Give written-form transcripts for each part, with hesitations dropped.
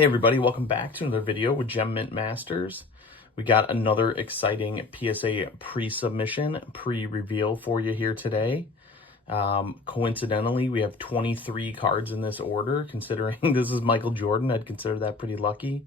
Hey everybody, welcome back to another video with Gem Mint Masters. We got another exciting PSA pre-submission, pre-reveal for you here today. Coincidentally, we have 23 cards in this order. Considering this is Michael Jordan, I'd consider that pretty lucky.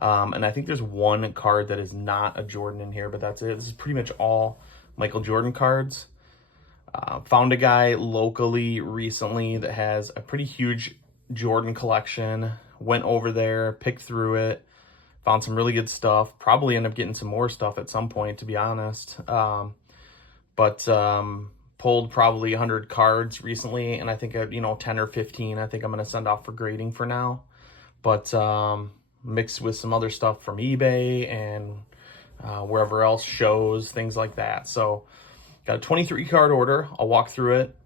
And I think there's one card that is not a Jordan in here, but that's it. This is pretty much all Michael Jordan cards. Found a guy locally recently that has a pretty huge Jordan collection. Went over there, picked through it, found some really good stuff. Probably end up getting some more stuff at some point, to be honest. But pulled probably 100 cards recently, and I think 10 or 15 I think I'm going to send off for grading for now. But mixed with some other stuff from eBay and wherever else, shows, things like that. So got a 23 card order. I'll walk through it,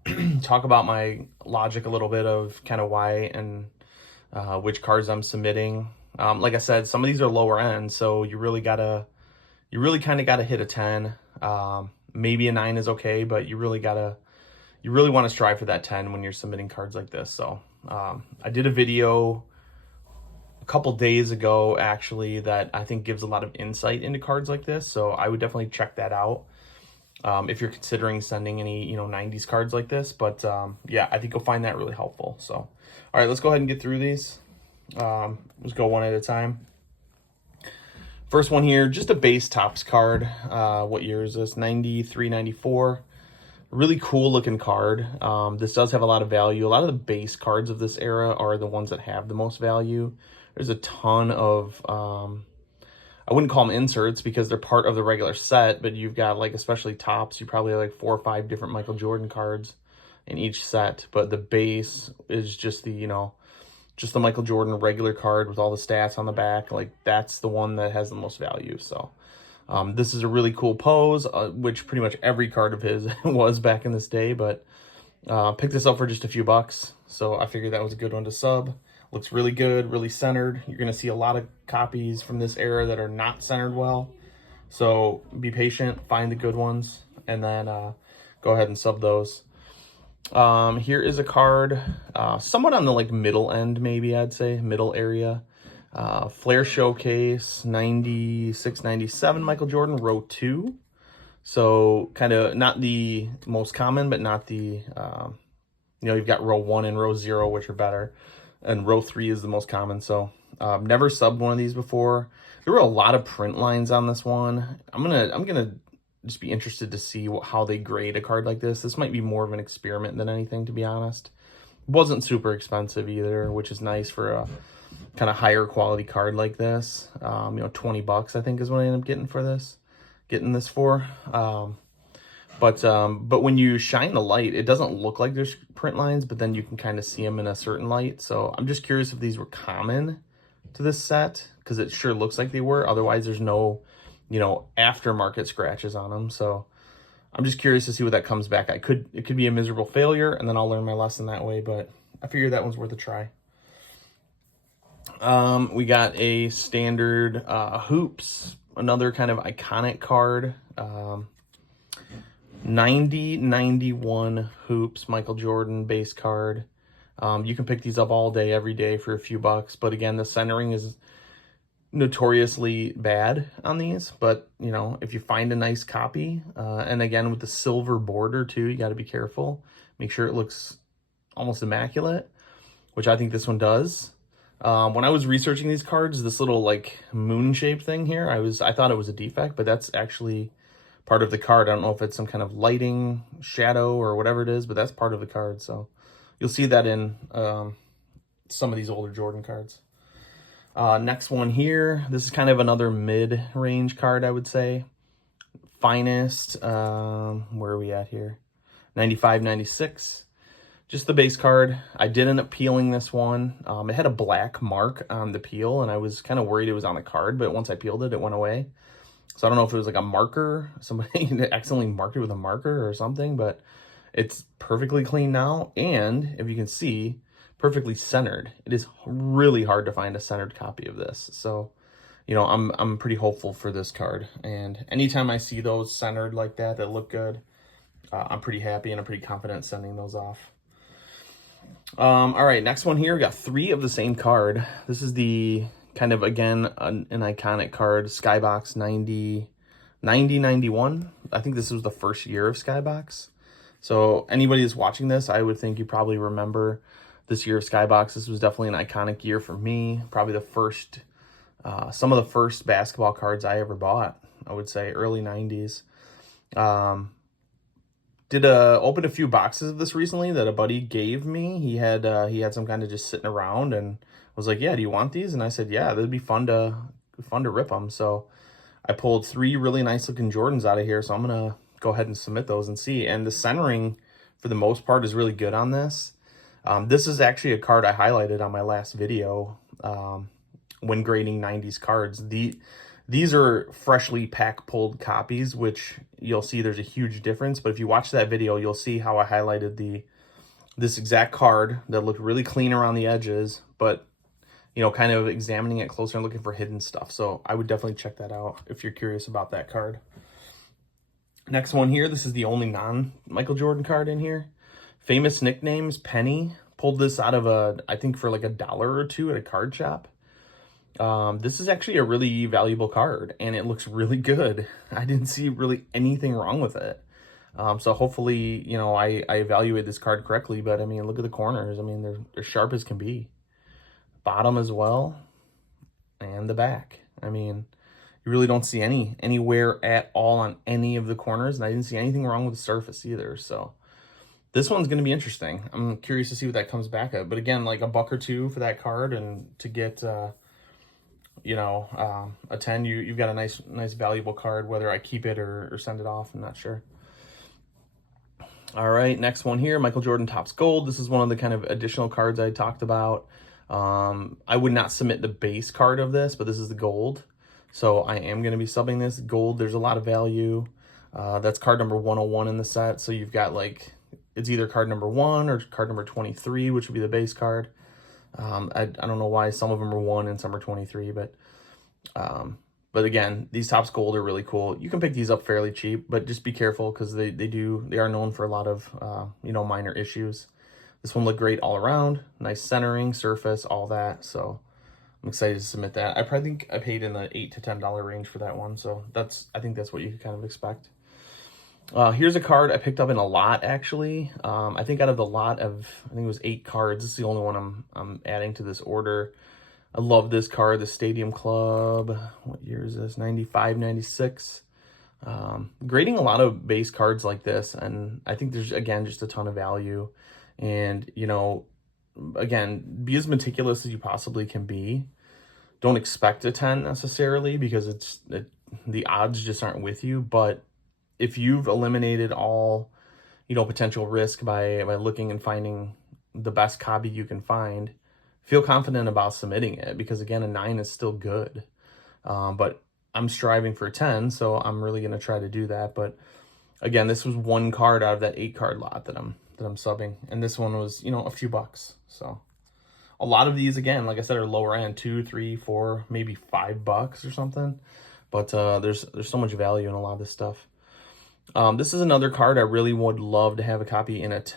talk about my logic a little bit of kind of why and which cards I'm submitting. Like I said, some of these are lower end, so you really kind of gotta hit a 10. Maybe a 9 is okay, but you really want to strive for that 10 when you're submitting cards like this. So I did a video a couple days ago actually that I think gives a lot of insight into cards like this, so I would definitely check that out if you're considering sending any 90s cards like this. But yeah, I think you'll find that really helpful. So all right, let's go ahead and get through these. Let's go one at a time. First one here, just a base Topps card. What year is this? 93, 94. Really cool looking card. This does have a lot of value. A lot of the base cards of this era are the ones that have the most value. There's a ton of I wouldn't call them inserts because they're part of the regular set, but you've got, like, especially Topps, you probably have like 4 or 5 different Michael Jordan cards in each set, but the base is just the, just the Michael Jordan regular card with all the stats on the back. Like, that's the one that has the most value. So this is a really cool pose, which pretty much every card of his was back in this day, but picked this up for just a few bucks. So I figured that was a good one to sub. Looks really good, really centered. You're going to see a lot of copies from this era that are not centered well. So be patient, find the good ones, and then go ahead and sub those. Here is a card, somewhat on the middle end, maybe I'd say, middle area. Flair Showcase, 96, 97 Michael Jordan, row 2. So kind of not the most common, but not the, you've got row 1 and row 0, which are better. And row 3 is the most common. So never subbed one of these before. There were a lot of print lines on this one. I'm gonna just be interested to see how they grade a card like this. This might be more of an experiment than anything, to be honest. It wasn't super expensive either, which is nice for a kind of higher quality card like this. 20 bucks I think is what I ended up getting this for. But when you shine the light, it doesn't look like there's print lines, but then you can kind of see them in a certain light. So I'm just curious if these were common to this set, because it sure looks like they were. Otherwise, there's no aftermarket scratches on them. So I'm just curious to see what that comes back. It could be a miserable failure, and then I'll learn my lesson that way, but I figured that one's worth a try. We got a standard hoops, another kind of iconic card. 90-91 hoops Michael Jordan base card. You can pick these up all day, every day for a few bucks, but again, the centering is notoriously bad on these. But if you find a nice copy, and again with the silver border too, you got to be careful, make sure it looks almost immaculate, which I think this one does. When I was researching these cards, this little moon shaped thing here, I thought it was a defect, but that's actually part of the card. I don't know if it's some kind of lighting, shadow, or whatever it is, but that's part of the card. So you'll see that in some of these older Jordan cards. Next one here, this is kind of another mid-range card, I would say. Finest, where are we at here? 95, 96. Just the base card. I did end up peeling this one. It had a black mark on the peel, and I was kind of worried it was on the card, but once I peeled it, it went away. So I don't know if it was like a marker, somebody accidentally marked it with a marker or something, but it's perfectly clean now. And if you can see, perfectly centered. It is really hard to find a centered copy of this. So, I'm pretty hopeful for this card. And anytime I see those centered like that look good, I'm pretty happy and I'm pretty confident sending those off. All right, next one here. We got 3 of the same card. This is the kind of, again, an iconic card, Skybox 91. I think this was the first year of Skybox. So anybody that's watching this, I would think you probably remember this year of Skybox. This was definitely an iconic year for me. Probably the first, some of the first basketball cards I ever bought, I would say early 90s. Opened a few boxes of this recently that a buddy gave me. He had some kind of just sitting around and was like, "Yeah, do you want these?" And I said, "Yeah, that'd be fun to rip them." So I pulled 3 really nice looking Jordans out of here. So I'm gonna go ahead and submit those and see. And the centering, for the most part, is really good on this. This is actually a card I highlighted on my last video when grading 90s cards. These are freshly pack pulled copies, which you'll see there's a huge difference. But if you watch that video, you'll see how I highlighted this exact card that looked really clean around the edges, but you know, kind of examining it closer and looking for hidden stuff. So I would definitely check that out if you're curious about that card. Next one here, this is the only non-Michael Jordan card in here. Famous Nicknames, Penny. Pulled this out of I think for like $1 or $2 at a card shop. This is actually a really valuable card, and it looks really good. I didn't see really anything wrong with it. So hopefully, you know, I evaluate this card correctly, but I mean, look at the corners. I mean, they're sharp as can be. Bottom as well, and the back. I mean, you really don't see anywhere at all on any of the corners, and I didn't see anything wrong with the surface either. So this one's going to be interesting. I'm curious to see what that comes back at. But again, like $1 or $2 for that card, and to get you know, a 10, you've got a nice valuable card. Whether I keep it or send it off, I'm not sure. All right, next one here, Michael Jordan Topps Gold. This is one of the kind of additional cards I talked about. I would not submit the base card of this, but this is the gold. So I am going to be subbing this. Gold, there's a lot of value. That's card number 101 in the set. So you've got like, it's either card number 1 or card number 23, which would be the base card. I don't know why some of them are 1 and some are 23, but again, these Topps Gold are really cool. You can pick these up fairly cheap, but just be careful because they are known for a lot of, you know, minor issues. This one looked great all around, nice centering, surface, all that. So I'm excited to submit that. I probably think I paid in the $8 to $10 range for that one. So I think that's what you could kind of expect. Here's a card I picked up in a lot, actually. I think out of the lot of, I think it was 8 cards, this is the only one I'm adding to this order. I love this card, the Stadium Club. What year is this? 95, 96. Grading a lot of base cards like this, and I think there's, again, just a ton of value. And, you know, again, be as meticulous as you possibly can be. Don't expect a 10 necessarily, because the odds just aren't with you. But if you've eliminated all, you know, potential risk by looking and finding the best copy you can find, feel confident about submitting it, because again, a 9 is still good. But I'm striving for a 10, so I'm really going to try to do that. But again, this was 1 card out of that 8 card lot that I'm subbing, and this one was, you know, a few bucks. So a lot of these, again, like I said, are lower end, $2, $3, $4, maybe $5 or something. But there's so much value in a lot of this stuff. This is another card I really would love to have a copy in it,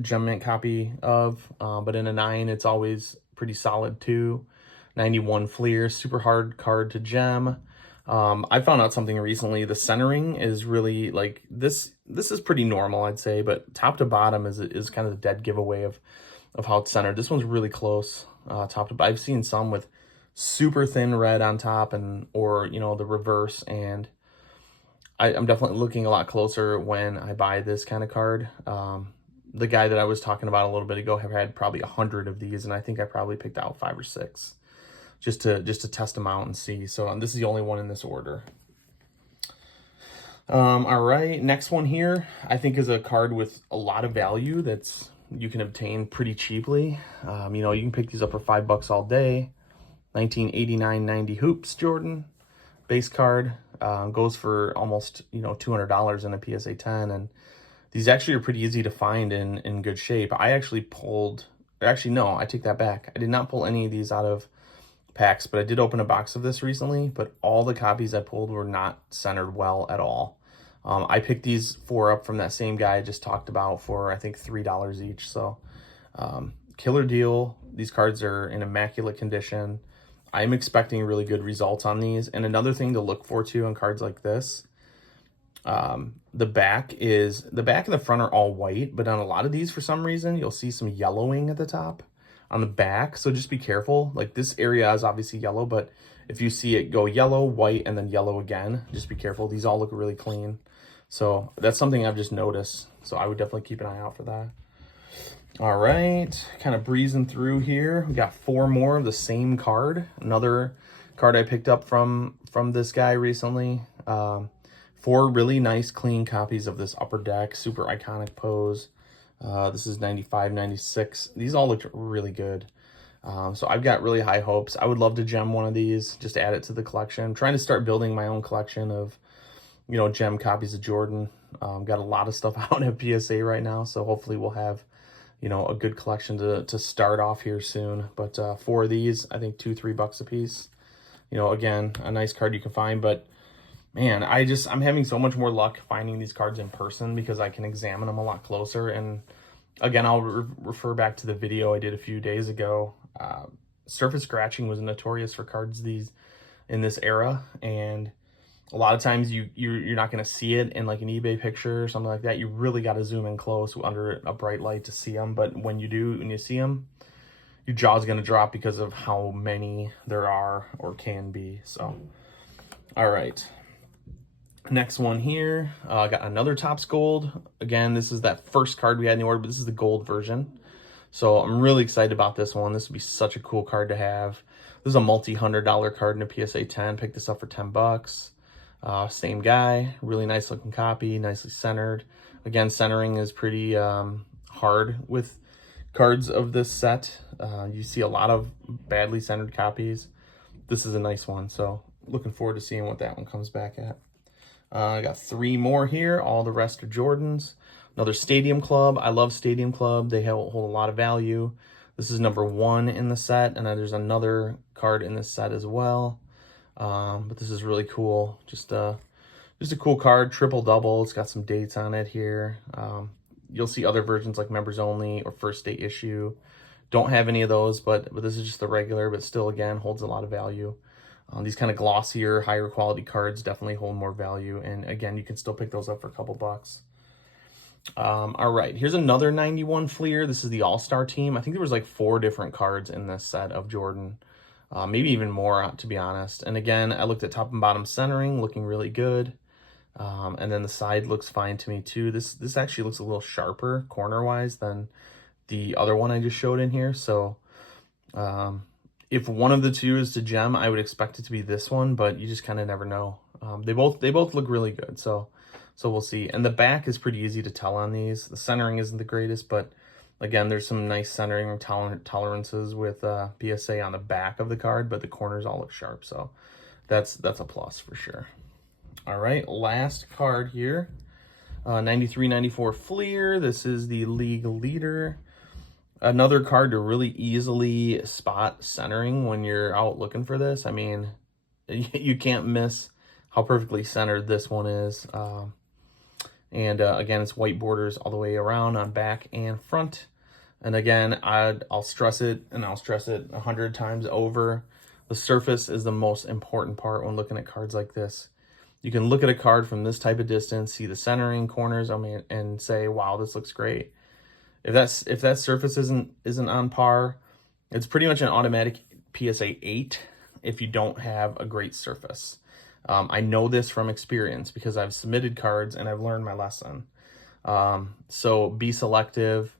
gem mint copy of, but in a 9, it's always pretty solid too. 91 Fleer, super hard card to gem. I found out something recently. The centering is really, like, this is pretty normal, I'd say, but top to bottom is kind of the dead giveaway of how it's centered. This one's really close, top to bottom. I've seen some with super thin red on top, or you know, the reverse, and I'm definitely looking a lot closer when I buy this kind of card. The guy that I was talking about a little bit ago have had probably 100 of these, and I think I probably picked out 5 or 6 just to test them out and see. So this is the only one in this order. All right, next one here I think is a card with a lot of value that's you can obtain pretty cheaply. You know, you can pick these up for $5 all day. 1989-90 Hoops Jordan base card. Goes for almost, you know, $200 in a PSA 10, and these actually are pretty easy to find in good shape. I actually no, I take that back. I did not pull any of these out of packs, but I did open a box of this recently, but all the copies I pulled were not centered well at all. I picked these 4 up from that same guy I just talked about for, I think, $3 each. So Killer deal. These cards are in immaculate condition. I'm expecting really good results on these. And another thing to look for too on cards like this, the back and the front are all white, but on a lot of these, for some reason, you'll see some yellowing at the top on the back. So just be careful. Like this area is obviously yellow, but if you see it go yellow, white, and then yellow again, just be careful. These all look really clean. So that's something I've just noticed. So I would definitely keep an eye out for that. All right, kind of breezing through here. We got 4 more of the same card. Another card I picked up from this guy recently. 4 really nice, clean copies of this Upper Deck, super iconic pose. This is 95, 96. These all looked really good. So I've got really high hopes. I would love to gem one of these, just to add it to the collection. I'm trying to start building my own collection of, gem copies of Jordan. Got a lot of stuff out at PSA right now, so hopefully we'll have a good collection to start off here soon. But 4 of these, I think $2-3 a piece. Again, a nice card you can find. But man, I'm having so much more luck finding these cards in person because I can examine them a lot closer. And again, I'll refer back to the video I did a few days ago. Surface scratching was notorious for cards in this era, and a lot of times you're not going to see it in like an eBay picture or something like that. You really got to zoom in close under a bright light to see them. But when you see them, your jaw's going to drop because of how many there are or can be. So, all right. Next one here, got another Topps Gold. Again, this is that first card we had in the order, but this is the gold version. So I'm really excited about this one. This would be such a cool card to have. This is a multi-$100 card in a PSA 10. Picked this up for $10. Same guy, really nice looking copy, nicely centered. Again, centering is pretty hard with cards of this set. You see a lot of badly centered copies. This is a nice one, so looking forward to seeing what that one comes back at. I got 3 more here. All the rest are Jordans. Another Stadium Club. I love Stadium Club. They hold a lot of value. This is number 1 in the set, and then there's another card in this set as well. But this is really cool. Just a cool card, triple double. It's got some dates on it here. You'll see other versions like members only or first day issue. Don't have any of those, but this is just the regular, but still, again, holds a lot of value. These kind of glossier, higher quality cards definitely hold more value. And again, you can still pick those up for a couple bucks. All right, here's another 91 Fleer. This is the All-Star team. I think there was like 4 different cards in this set of Jordan. Maybe even more, to be honest. And again, I looked at top and bottom centering, looking really good. And then the side looks fine to me too. This actually looks a little sharper corner-wise than the other one I just showed in here. So if one of the 2 is to gem, I would expect it to be this one, but you just kind of never know. They both look really good, so we'll see. And the back is pretty easy to tell on these. The centering isn't the greatest, but again, there's some nice centering tolerances with PSA on the back of the card, but the corners all look sharp, so that's a plus for sure. All right, last card here, 93-94 Fleer. This is the league leader. Another card to really easily spot centering when you're out looking for this. I mean, you can't miss how perfectly centered this one is. Again, it's white borders all the way around on back and front. And again, I'll stress it, and I'll stress it 100 times over. The surface is the most important part when looking at cards like this. You can look at a card from this type of distance, see the centering, corners, and say, wow, this looks great. If that surface isn't on par, it's pretty much an automatic PSA 8 if you don't have a great surface. I know this from experience because I've submitted cards and I've learned my lesson. So be selective.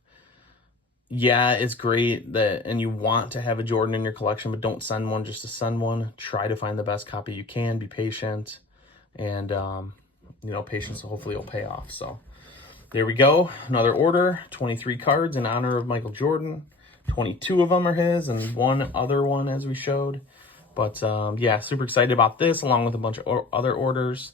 Yeah, it's great and you want to have a Jordan in your collection, but don't send one just to send one. Try to find the best copy you can. Be patient, and patience hopefully will pay off. So there we go. Another order, 23 cards in honor of Michael Jordan. 22 of them are his and one other one as we showed. But yeah, super excited about this along with a bunch of other orders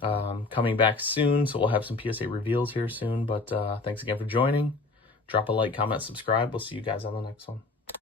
coming back soon. So we'll have some PSA reveals here soon. But thanks again for joining. Drop a like, comment, subscribe. We'll see you guys on the next one.